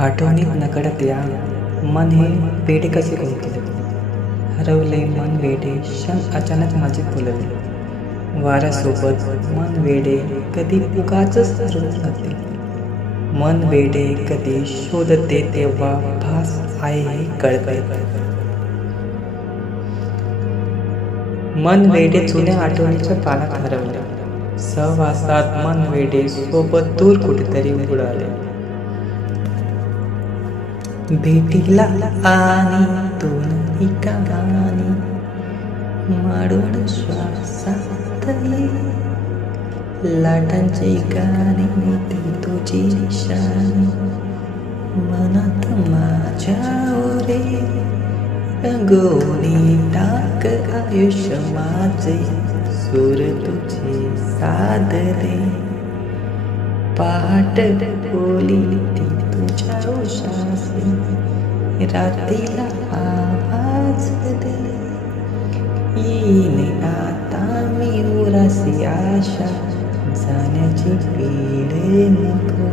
आठवणीत नकळत या मन हे वेडे कसे घोटले, हरवले मन वेडे क्षण अचानक माझे फुलले. वाऱ्यासोबत मन वेडे कधी उगाचच हरवून जाते. मन वेडे कधी शोधते तेव्हा भास आहे हे कळते. मन वेडे जुन्या आठवणीच्या पानात हरवले. सहवासात मन वेडे सोबत दूर कुठेतरी उडाले. भेटीला आणि दोन्ही कहाणी माडून श्वासातली लाटांची गाणी ती तुझी निशाणी मनात माझ्या रे रंगोनी टाक आयुष्य माझे सूर तुझे सादरे पहाट बोली ती तुझ्या उशासी रात्रीला आवाज दे येईन आता मी उरासी आशा जाण्याची वेळ नको.